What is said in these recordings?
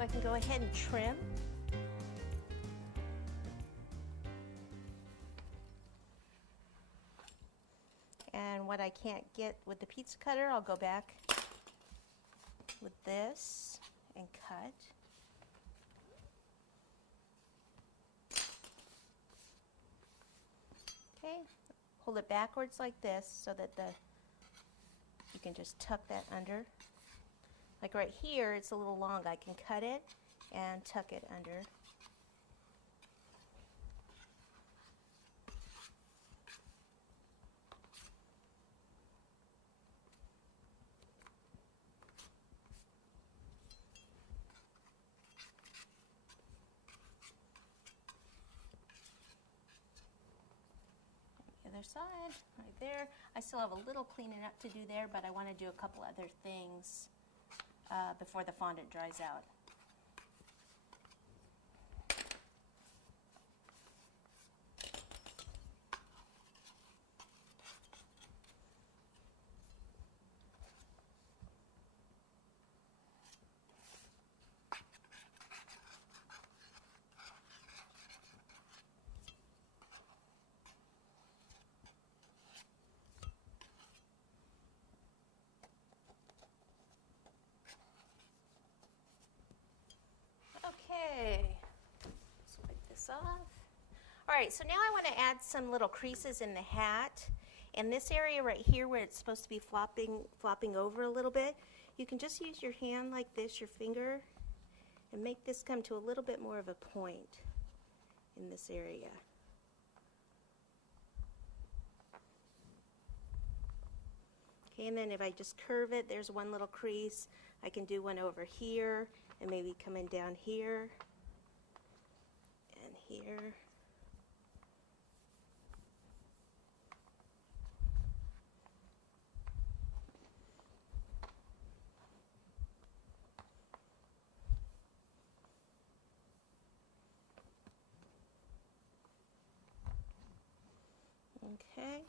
So I can go ahead and trim. And what I can't get with the pizza cutter, I'll go back with this and cut. Okay, hold it backwards like this so that you can just tuck that under. Like right here, it's a little long. I can cut it and tuck it under. Other side, right there. I still have a little cleaning up to do there, but I want to do a couple other things before the fondant dries out. Okay, let's wipe this off. All right, so now I want to add some little creases in the hat. And this area right here where it's supposed to be flopping over a little bit, you can just use your hand like this, your finger, and make this come to a little bit more of a point in this area. Okay, and then if I just curve it, there's one little crease. I can do one over here and maybe coming down here and here. Okay,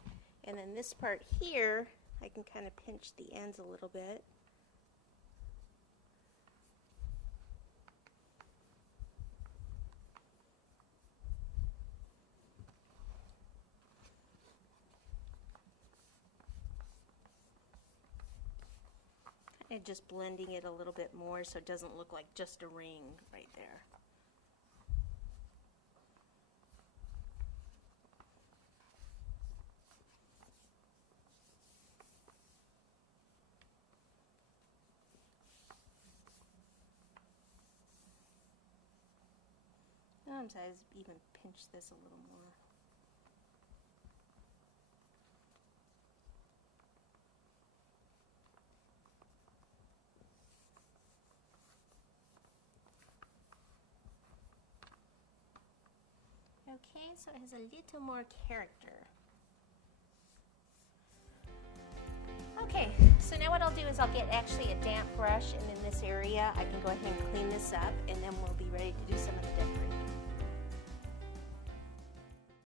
and then this part here, I can kind of pinch the ends a little bit. And just blending it a little bit more so it doesn't look like just a ring right there. Sometimes I even pinch this a little more. Okay, so it has a little more character. Okay, so now what I'll do is I'll get actually a damp brush, and in this area I can go ahead and clean this up, and then we'll be ready to do some of the decoration.